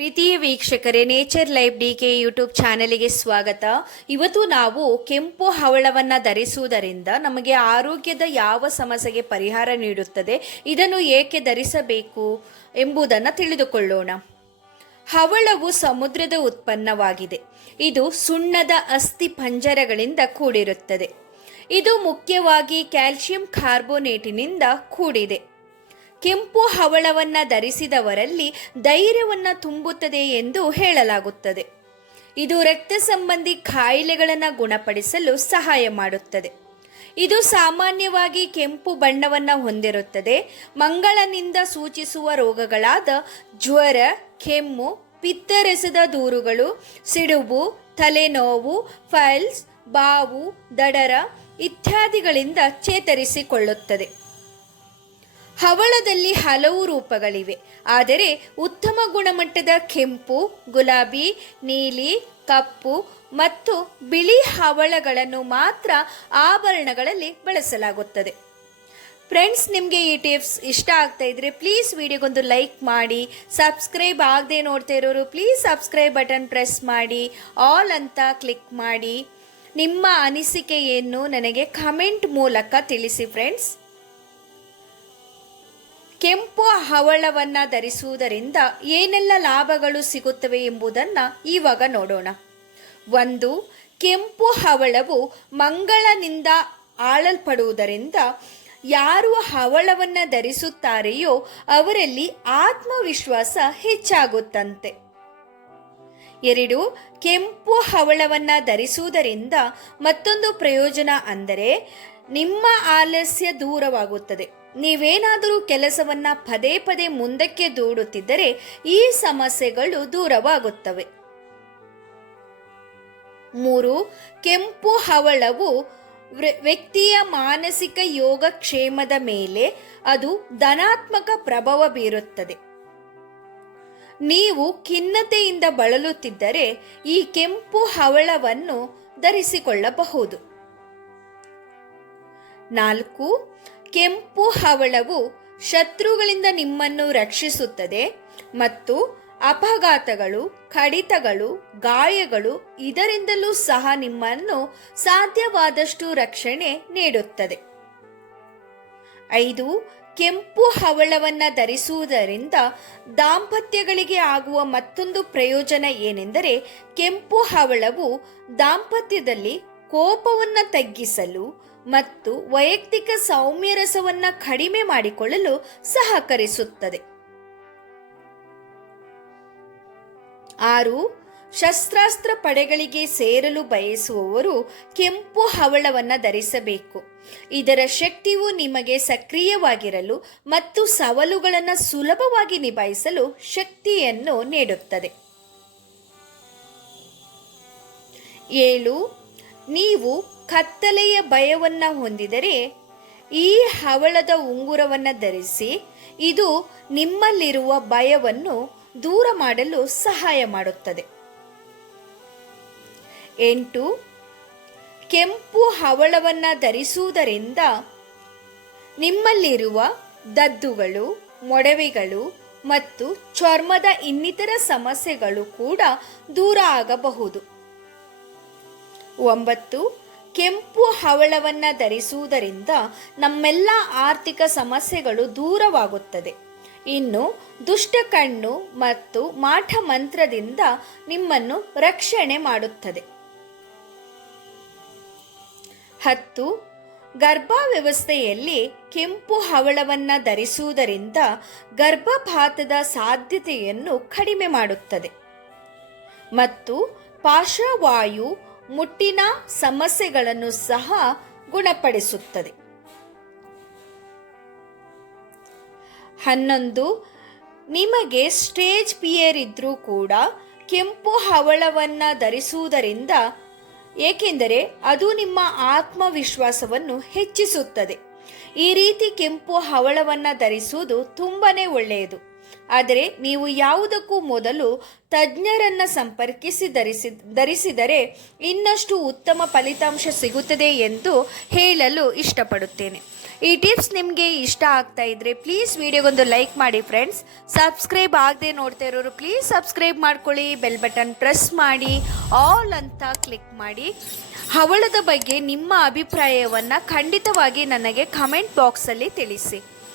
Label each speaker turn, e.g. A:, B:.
A: ಪ್ರೀತಿಯ ವೀಕ್ಷಕರೇ nature life D K YouTube ಚಾನಲಿಗೆ ಸ್ವಾಗತ. ಇವತ್ತು ನಾವು ಕೆಂಪು ಹವಳವನ್ನು ಧರಿಸುವುದರಿಂದ ನಮಗೆ ಆರೋಗ್ಯದ ಯಾವ ಸಮಸ್ಯೆಗೆ ಪರಿಹಾರ ನೀಡುತ್ತದೆ, ಇದನ್ನು ಏಕೆ ಧರಿಸಬೇಕು ಎಂಬುದನ್ನು ತಿಳಿದುಕೊಳ್ಳೋಣ. ಹವಳವು ಸಮುದ್ರದ ಉತ್ಪನ್ನವಾಗಿದೆ. ಇದು ಸುಣ್ಣದ ಅಸ್ಥಿ ಪಂಜರಗಳಿಂದ ಕೂಡಿರುತ್ತದೆ. ಇದು ಮುಖ್ಯವಾಗಿ ಕ್ಯಾಲ್ಸಿಯಂ ಕಾರ್ಬೋನೇಟಿನಿಂದ ಕೂಡಿದೆ. ಕೆಂಪು ಹವಳವನ್ನು ಧರಿಸಿದವರಲ್ಲಿ ಧೈರ್ಯವನ್ನು ತುಂಬುತ್ತದೆ ಎಂದು ಹೇಳಲಾಗುತ್ತದೆ. ಇದು ರಕ್ತ ಸಂಬಂಧಿ ಕಾಯಿಲೆಗಳನ್ನು ಗುಣಪಡಿಸಲು ಸಹಾಯ ಮಾಡುತ್ತದೆ. ಇದು ಸಾಮಾನ್ಯವಾಗಿ ಕೆಂಪು ಬಣ್ಣವನ್ನು ಹೊಂದಿರುತ್ತದೆ. ಮಂಗಳನಿಂದ ಸೂಚಿಸುವ ರೋಗಗಳಾದ ಜ್ವರ, ಕೆಮ್ಮು, ಪಿತ್ತರಸದ ದೂರುಗಳು, ಸಿಡುಬು, ತಲೆನೋವು, ಫೈಲ್ಸ್, ಬಾವು, ದಡರ ಇತ್ಯಾದಿಗಳಿಂದ ಚೇತರಿಸಿಕೊಳ್ಳುತ್ತದೆ. ಹವಳದಲ್ಲಿ ಹಲವು ರೂಪಗಳಿವೆ. ಆದರೆ ಉತ್ತಮ ಗುಣಮಟ್ಟದ ಕೆಂಪು, ಗುಲಾಬಿ, ನೀಲಿ, ಕಪ್ಪು ಮತ್ತು ಬಿಳಿ ಹವಳಗಳನ್ನು ಮಾತ್ರ ಆಭರಣಗಳಲ್ಲಿ ಬಳಸಲಾಗುತ್ತದೆ. ಫ್ರೆಂಡ್ಸ್ ನಿಮಗೆ ಈ ಟಿಪ್ಸ್ ಇಷ್ಟ ಆಗ್ತಾ ಇದ್ರೆ ಪ್ಲೀಸ್ ವಿಡಿಯೋಗೊಂದು ಲೈಕ್ ಮಾಡಿ ಸಬ್ಸ್ಕ್ರೈಬ್ ಆಗದೆ ನೋಡ್ತಾ ಇರೋರು ಪ್ಲೀಸ್ ಸಬ್ಸ್ಕ್ರೈಬ್ ಬಟನ್ ಪ್ರೆಸ್ ಮಾಡಿ ಆಲ್ ಅಂತ ಕ್ಲಿಕ್ ಮಾಡಿ. ನಿಮ್ಮ ಅನಿಸಿಕೆಯನ್ನು ನನಗೆ ಕಮೆಂಟ್ ಮೂಲಕ ತಿಳಿಸಿ ಫ್ರೆಂಡ್ಸ್ ಕೆಂಪು ಹವಳವನ್ನ ಧರಿಸುವುದರಿಂದ ಏನೆಲ್ಲ ಲಾಭಗಳು ಸಿಗುತ್ತವೆ ಎಂಬುದನ್ನು ಇವಾಗ ನೋಡೋಣ. ಒಂದು, ಕೆಂಪು ಹವಳವು ಮಂಗಳನಿಂದ ಆಳಲ್ಪಡುವುದರಿಂದ ಯಾರು ಹವಳವನ್ನು ಧರಿಸುತ್ತಾರೆಯೋ ಅವರಲ್ಲಿ ಆತ್ಮವಿಶ್ವಾಸ ಹೆಚ್ಚಾಗುತ್ತಂತೆ. ಎರಡು, ಕೆಂಪು ಹವಳವನ್ನ ಧರಿಸುವುದರಿಂದ ಮತ್ತೊಂದು ಪ್ರಯೋಜನ ಅಂದರೆ ನಿಮ್ಮ ಆಲಸ್ಯ ದೂರವಾಗುತ್ತದೆ. ನೀವೇನಾದರೂ ಕೆಲಸವನ್ನ ಪದೇ ಪದೇ ಮುಂದಕ್ಕೆ ದೂಡುತ್ತಿದ್ದರೆ ಈ ಸಮಸ್ಯೆಗಳು ದೂರವಾಗುತ್ತವೆ. ಮೂರು, ಕೆಂಪು ಹವಳವು ವ್ಯಕ್ತಿಯ ಮಾನಸಿಕ ಯೋಗಕ್ಷೇಮದ ಮೇಲೆ ಅದು ಧನಾತ್ಮಕ ಪ್ರಭಾವ ಬೀರುತ್ತದೆ. ನೀವು ಖಿನ್ನತೆಯಿಂದ ಬಳಲುತ್ತಿದ್ದರೆ ಈ ಕೆಂಪು ಹವಳವನ್ನು ಧರಿಸಿಕೊಳ್ಳಬಹುದು. ನಾಲ್ಕು ಕೆಂಪು ಹವಳವು ಶತ್ರುಗಳಿಂದ ನಿಮ್ಮನ್ನು ರಕ್ಷಿಸುತ್ತದೆ ಮತ್ತು ಅಪಘಾತಗಳು, ಕಡಿತಗಳು, ಗಾಯಗಳು ಇದರಿಂದಲೂ ಸಹ ನಿಮ್ಮನ್ನು ಸಾಧ್ಯವಾದಷ್ಟು ರಕ್ಷಣೆ ನೀಡುತ್ತದೆ. ಐದು, ಕೆಂಪು ಹವಳವನ್ನು ಧರಿಸುವುದರಿಂದ ದಾಂಪತ್ಯಗಳಿಗೆ ಆಗುವ ಮತ್ತೊಂದು ಪ್ರಯೋಜನ ಏನೆಂದರೆ ಕೆಂಪು ಹವಳವು ದಾಂಪತ್ಯದಲ್ಲಿ ಕೋಪವನ್ನು ತಗ್ಗಿಸಲು ಮತ್ತು ವೈಯಕ್ತಿಕ ಸೌಮ್ಯರಸವನ್ನ ಕಡಿಮೆ ಮಾಡಿಕೊಳ್ಳಲು ಸಹಕರಿಸುತ್ತದೆ. ಆರು, ಶಸ್ತ್ರಾಸ್ತ್ರ ಪಡೆಗಳಿಗೆ ಸೇರಲು ಬಯಸುವವರು ಕೆಂಪು ಹವಳವನ್ನು ಧರಿಸಬೇಕು. ಇದರ ಶಕ್ತಿಯು ನಿಮಗೆ ಸಕ್ರಿಯವಾಗಿರಲು ಮತ್ತು ಸವಾಲುಗಳನ್ನು ಸುಲಭವಾಗಿ ನಿಭಾಯಿಸಲು ಶಕ್ತಿಯನ್ನು ನೀಡುತ್ತದೆ. ಏಳು ನೀವು ಕತ್ತಲೆಯ ಭಯವನ್ನು ಹೊಂದಿದರೆ ಈ ಹವಳದ ಉಂಗುರವನ್ನು ಧರಿಸಿ ಇದು ನಿಮ್ಮಲ್ಲಿರುವ ಭಯವನ್ನು ದೂರ ಮಾಡಲು ಸಹಾಯ ಮಾಡುತ್ತದೆ. ಎಂಟು, ಕೆಂಪು ಹವಳವನ್ನು ಧರಿಸುವುದರಿಂದ ನಿಮ್ಮಲ್ಲಿರುವ ದದ್ದುಗಳು, ಮೊಡವೆಗಳು ಮತ್ತು ಚರ್ಮದ ಇನ್ನಿತರ ಸಮಸ್ಯೆಗಳು ಕೂಡ ದೂರ ಆಗಬಹುದು. ಒಂಬತ್ತು, ಕೆಂಪು ಹವಳವನ್ನು ಧರಿಸುವುದರಿಂದ ನಮ್ಮೆಲ್ಲ ಆರ್ಥಿಕ ಸಮಸ್ಯೆಗಳು ದೂರವಾಗುತ್ತದೆ. ಇನ್ನು, ದುಷ್ಟ ಕಣ್ಣು ಮತ್ತು ಮಾಠ ಮಂತ್ರದಿಂದ ನಿಮ್ಮನ್ನು ರಕ್ಷಣೆ ಮಾಡುತ್ತದೆ. ಹತ್ತು ಗರ್ಭಾವ್ಯವಸ್ಥೆಯಲ್ಲಿ ಕೆಂಪು ಹವಳವನ್ನು ಧರಿಸುವುದರಿಂದ ಗರ್ಭಪಾತದ ಸಾಧ್ಯತೆಯನ್ನು ಕಡಿಮೆ ಮಾಡುತ್ತದೆ. ಮತ್ತು ಪಾರ್ಶ್ವವಾಯು ಮುಟ್ಟಿನ ಸಮಸ್ಯೆಗಳನ್ನು ಸಹ ಗುಣಪಡಿಸುತ್ತದೆ. ಹನ್ನೊಂದು, ನಿಮಗೆ ಸ್ಟೇಜ್ ಪಿಯರ್ ಇದ್ರೂ ಕೂಡ ಕೆಂಪು ಹವಳವನ್ನು ಧರಿಸುವುದರಿಂದ, ಏಕೆಂದರೆ ಅದು ನಿಮ್ಮ ಆತ್ಮವಿಶ್ವಾಸವನ್ನು ಹೆಚ್ಚಿಸುತ್ತದೆ. ಈ ರೀತಿ ಕೆಂಪು ಹವಳವನ್ನು ಧರಿಸುವುದು ತುಂಬಾನೇ ಒಳ್ಳೆಯದು. ಆದರೆ ನೀವು ಯಾವುದಕ್ಕೂ ಮೊದಲು ತಜ್ಞರನ್ನು ಸಂಪರ್ಕಿಸಿ ಧರಿಸಿ ಧರಿಸಿದರೆ ಇನ್ನಷ್ಟು ಉತ್ತಮ ಫಲಿತಾಂಶ ಸಿಗುತ್ತದೆ ಎಂದು ಹೇಳಲು ಇಷ್ಟಪಡುತ್ತೇನೆ. ಈ ಟಿಪ್ಸ್ ನಿಮಗೆ ಇಷ್ಟ ಆಗ್ತಾ ಇದ್ರೆ ಪ್ಲೀಸ್ ವಿಡಿಯೋಗೊಂದು ಲೈಕ್ ಮಾಡಿ ಫ್ರೆಂಡ್ಸ್. ಸಬ್ಸ್ಕ್ರೈಬ್ ಆಗದೆ ನೋಡ್ತಾ ಇರೋರು ಪ್ಲೀಸ್ ಸಬ್ಸ್ಕ್ರೈಬ್ ಮಾಡ್ಕೊಳ್ಳಿ, ಬೆಲ್ ಬಟನ್ ಪ್ರೆಸ್ ಮಾಡಿ, ಆಲ್ ಅಂತ ಕ್ಲಿಕ್ ಮಾಡಿ. ಹವಳದ ಬಗ್ಗೆ ನಿಮ್ಮ ಅಭಿಪ್ರಾಯವನ್ನು ಖಂಡಿತವಾಗಿ ನನಗೆ ಕಮೆಂಟ್ ಬಾಕ್ಸಲ್ಲಿ ತಿಳಿಸಿ.